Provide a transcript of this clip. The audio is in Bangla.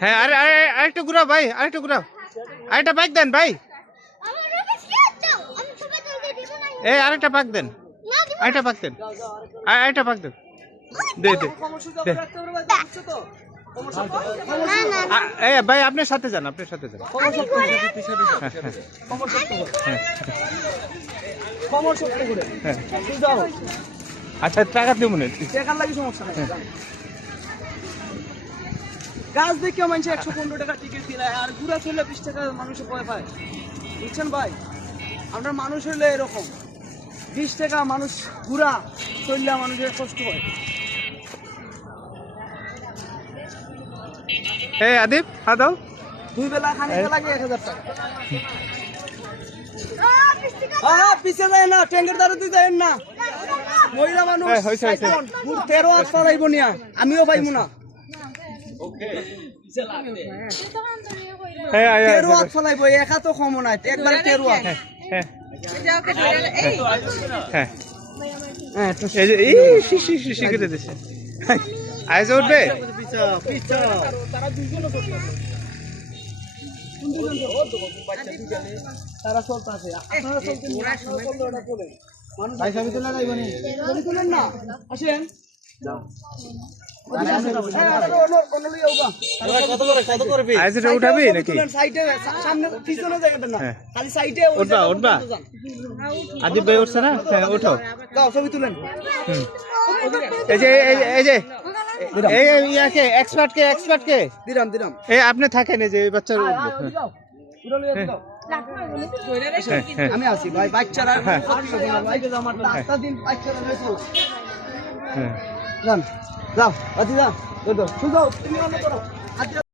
হ্যাঁ আরেকটু ঘুরাও ভাই, আরেকটু ঘুরাও, আরেকটা পাক দেন ভাই, এই আরেকটা পাক দেন, আরেকটা পাক দেন, আরেকটা পাক দেন, দে দে ভাই আপনার সাথে যান, আপনার সাথে যান। আচ্ছা টাকা দেবো না, টাকার লাগে সমস্যা নাই। গাছ দেখে মানুষ 115 টাকা টিকিট কিনায়, আর ঘুরা চললে 20 টাকা মানুষে ভয় পায়, বুঝছেন ভাই? আমরা মানুষ হইলে এরকম 20 টাকা মানুষ ঘুরা চললে মানুষের কষ্ট হয়। এই আদিব খা দাও, 2 বেলা খানে লাগে 1000 টাকা। পিছে যায় না, ট্যাঙ্কের দ্বারা দিয়ে যায় না, মহিলা মানুষ 13 হাত পালাইব নিয়া, আমিও পাইবো না। 13 হাত ফলাইব, একা তো কম নাই, একবারে 13 হাত। তারা চলতেছে, আপনারা চলতেন না, আসেন উঠাবি নাকি? উঠবা আদিব ভাই উঠছে না, উঠাও ছবি তুলেন। এই যে এই যে ইয়াকে এক্সপার্ট কে দিলাম এই আপনি থাকেন, এই যে এই বাচ্চার আমি আছি ভাই, বাচ্চারা দিন বাচ্চারা যাও, যাও, তুমি অন্য করো।